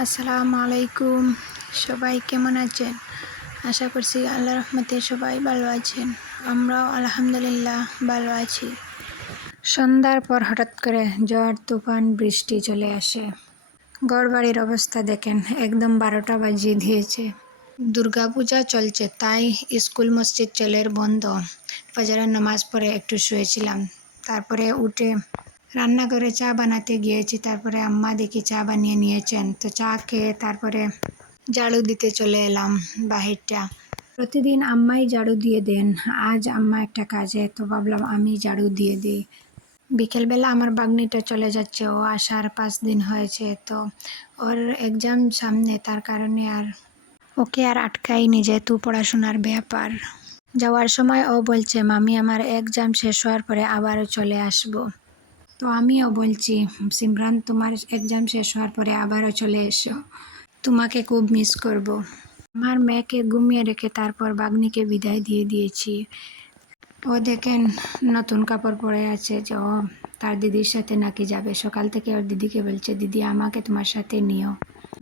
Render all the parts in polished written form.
আসসালামু আলাইকুম। সবাই কেমন আছেন? আশা করছি আল্লাহর রহমতে সবাই ভালো আছেন। আমরাও আলহামদুলিল্লাহ ভালো আছি। সন্ধ্যার পর হঠাৎ করে ঝড় তুফান বৃষ্টি চলে আসে। ঘরবাড়ির অবস্থা দেখেন, একদম 12টা বাজিয়ে দিয়েছে। দুর্গাপূজা চলছে, তাই স্কুল মসজিদ চলের বন্ধ। ফজরের নামাজ পড়ে একটু শুয়েছিলাম, তারপরে উঠে রান্নাঘরে চা বানাতে গিয়েছি। তারপরে আম্মা দেখি চা বানিয়ে নিয়েছেন, তো চা খেয়ে তারপরে ঝাড়ু দিতে চলে এলাম বাহিরটা। প্রতিদিন আম্মাই ঝাড়ু দিয়ে দেন, আজ আম্মা একটা কাজে, তো ভাবলাম আমি ঝাড়ু দিয়ে দিই। বিকেলবেলা আমার বাগ্নিটা চলে যাচ্ছে, ও আসার 5 দিন হয়েছে, তো ওর এক্সাম সামনে, তার কারণে আর ওকে আর আটকাইনি, যেহেতু পড়াশোনার ব্যাপার। যাওয়ার সময় ও বলছে, মামি আমার এক্সাম শেষ হওয়ার পরে আবারও চলে আসব। তো আমিও বলছি, সিমরান তোমার এক্সাম শেষ হওয়ার পরে আবারও চলে এসো, তোমাকে খুব মিস করব। আমার মেয়েকে ঘুমিয়ে রেখে তারপর বাগ্নিকে বিদায় দিয়ে দিয়েছি। ও দেখেন নতুন কাপড় পরে আছে, যে ও তার দিদির সাথে নাকি যাবে। সকাল থেকে ওর দিদিকে বলছে, দিদি আমাকে তোমার সাথে নিও।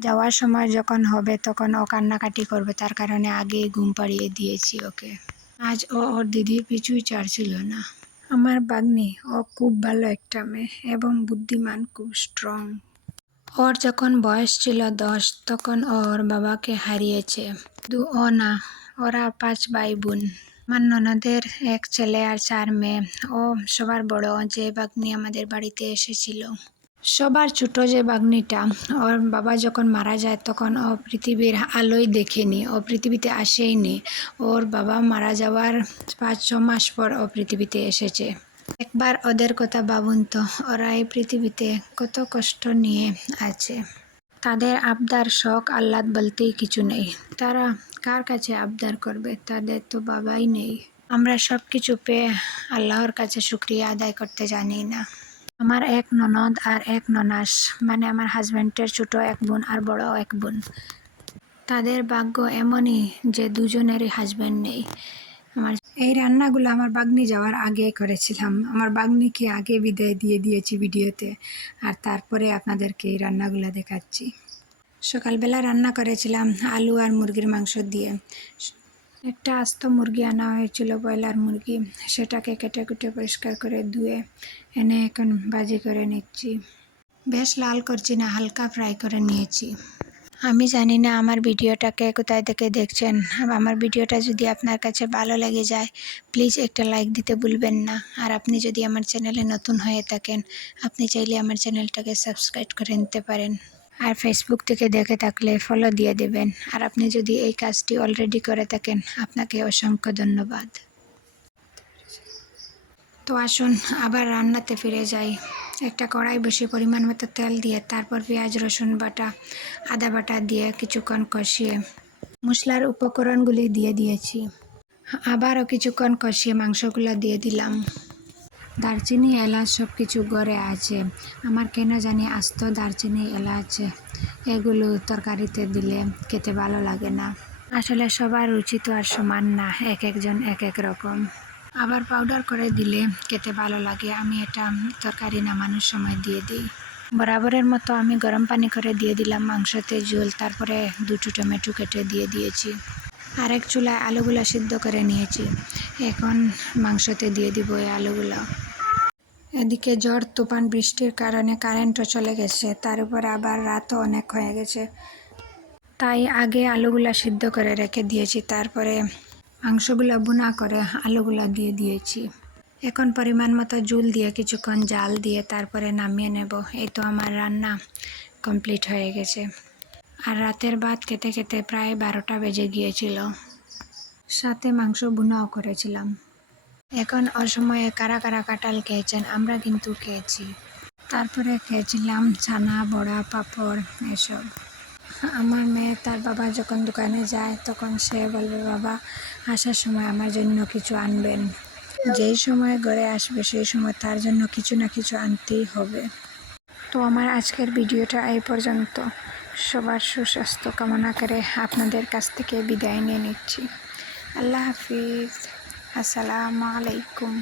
যাওয়ার সময় যখন হবে তখন ও কান্নাকাটি করবে, তার কারণে আগেই ঘুম পাড়িয়ে দিয়েছি ওকে। আজ ও ওর দিদির পিছুই ছাড়ছিল না। আমার বাগ্নি, ও খুব ভালো একটা মেয়ে এবং বুদ্ধিমান, খুব স্ট্রং। ওর যখন বয়স ছিল 10, তখন ওর বাবাকে হারিয়েছে। শুধু ও না, ওরা 5 ভাই বোন। আমার ননদের 1 ছেলে আর 4 মেয়ে। ও সবার বড়, যে বাগ্নি আমাদের বাড়িতে এসেছিল। সবার ছোট যে বাগ্নিটা, ওর বাবা যখন মারা যায় তখন ও পৃথিবীর আলোই দেখেনি, ও পৃথিবীতে আসেইনি। ওর বাবা মারা যাওয়ার 5-6 মাস পর ও পৃথিবীতে এসেছে। একবার ওদের কথা ভাবুন তো, ওরা এই পৃথিবীতে কত কষ্ট নিয়ে আছে। তাদের আবদার শখ আহ্লাদ বলতেই কিছু নেই। তারা কার কাছে আবদার করবে? তাদের তো বাবাই নেই। আমরা সব কিছু পেয়ে আল্লাহর কাছে শুকরিয়া আদায় করতে জানি না। আমার 1 ননদ আর 1 ননাস, মানে আমার হাজব্যান্ডের ছোট 1 বোন আর বড় 1 বোন। তাদের ভাগ্য এমনই যে দুজনেরই হাজব্যান্ড নেই। এই রান্নাগুলো আমার বাগ্নি যাওয়ার আগে করেছিলাম। আমার বাগ্নিকে আগে বিদায় দিয়ে দিয়েছি ভিডিওতে, আর তারপরে আপনাদেরকে এই রান্নাগুলো দেখাচ্ছি। সকালবেলা রান্না করেছিলাম আলু আর মুরগির মাংস দিয়ে। একটা আস্ত মুরগি আনা হয়েছিল, ব্রয়লার মুরগি। সেটাকে কেটে কুটে পরিষ্কার করে ধুয়ে এনে এখন ভাজি করে নিচ্ছি। বেশ লাল করছি না, হালকা ফ্রাই করে নিয়েছি। আমি জানি না আমার ভিডিওটাকে কোথায় থেকে দেখছেন। আমার ভিডিওটা যদি আপনার কাছে ভালো লেগে যায়, প্লিজ একটা লাইক দিতে ভুলবেন না। আর আপনি যদি আমার চ্যানেলে নতুন হয়ে থাকেন, আপনি চাইলে আমার চ্যানেলটাকে সাবস্ক্রাইব করে নিতে পারেন। আর ফেসবুক থেকে দেখে থাকলে ফলো দিয়ে দেবেন। আর আপনি যদি এই কাজটি অলরেডি করে থাকেন, আপনাকে অসংখ্য ধন্যবাদ। তো আসুন আবার রান্নাতে ফিরে যাই। একটা কড়াই বসিয়ে পরিমাণ মতো তেল দিয়ে তারপর পেঁয়াজ রসুন বাটা আদা বাটা দিয়ে কিছুক্ষণ কষিয়ে মশলার উপকরণগুলি দিয়ে দিয়েছি। আবারও কিছুক্ষণ কষিয়ে মাংসগুলো দিয়ে দিলাম। দারচিনি এলাচ সব কিছু ঘরে আছে। আমার কেন জানি আস্ত দারচিনি এলাচ এগুলো তরকারিতে দিলে খেতে ভালো লাগে না। আসলে সবার রুচি তো আর সমান না, একজন এক রকম। আবার পাউডার করে দিলে খেতে ভালো লাগে। আমি এটা তরকারি নামানোর সময় দিয়ে দিই। বরাবরের মতো আমি গরম পানি করে দিয়ে দিলাম মাংসতে ঝোল, তারপরে 2টো টমেটো কেটে দিয়ে দিয়েছি। আরেক চুলায় আলুগুলো সিদ্ধ করে নিয়েছি। এখন মাংসতে দিয়ে দিব এই আলুগুলো। এদিকে ঝড় তুফান বৃষ্টির কারণে কারেন্টও চলে গেছে, তার উপর আবার রাতও অনেক হয়ে গেছে। তাই আগে আলুগুলা সিদ্ধ করে রেখে দিয়েছি, তারপরে মাংসগুলো ভুনা করে আলুগুলা দিয়ে দিয়েছি। এখন পরিমাণ মতো ঝোল দিয়ে কিছুক্ষণ জাল দিয়ে তারপরে নামিয়ে নেব। এই তো আমার রান্না কমপ্লিট হয়ে গেছে। আর রাতের ভাত খেতে খেতে প্রায় 12টা বেজে গিয়েছিল। সাথে মাংস ভুনাও করেছিলাম। এখন অসময়ে কারা কারা কাঁঠাল খেয়েছেন? আমরা কিন্তু খেয়েছি। তারপরে খেয়েছিলাম ছানা, বড়া, পাঁপড় এসব। আমার মেয়ে তার বাবা যখন দোকানে যায় তখন সে বলবে, বাবা আসার সময় আমার জন্য কিছু আনবেন। যেই সময় ঘরে আসবে সেই সময় তার জন্য কিছু না কিছু আনতেই হবে। তো আমার আজকের ভিডিওটা এই পর্যন্ত। সবার সুস্বাস্থ্য কামনা করে আপনাদের কাছ থেকে বিদায় নিয়ে নিচ্ছি। আল্লাহ হাফিজ। আসসালামু আলাইকুম।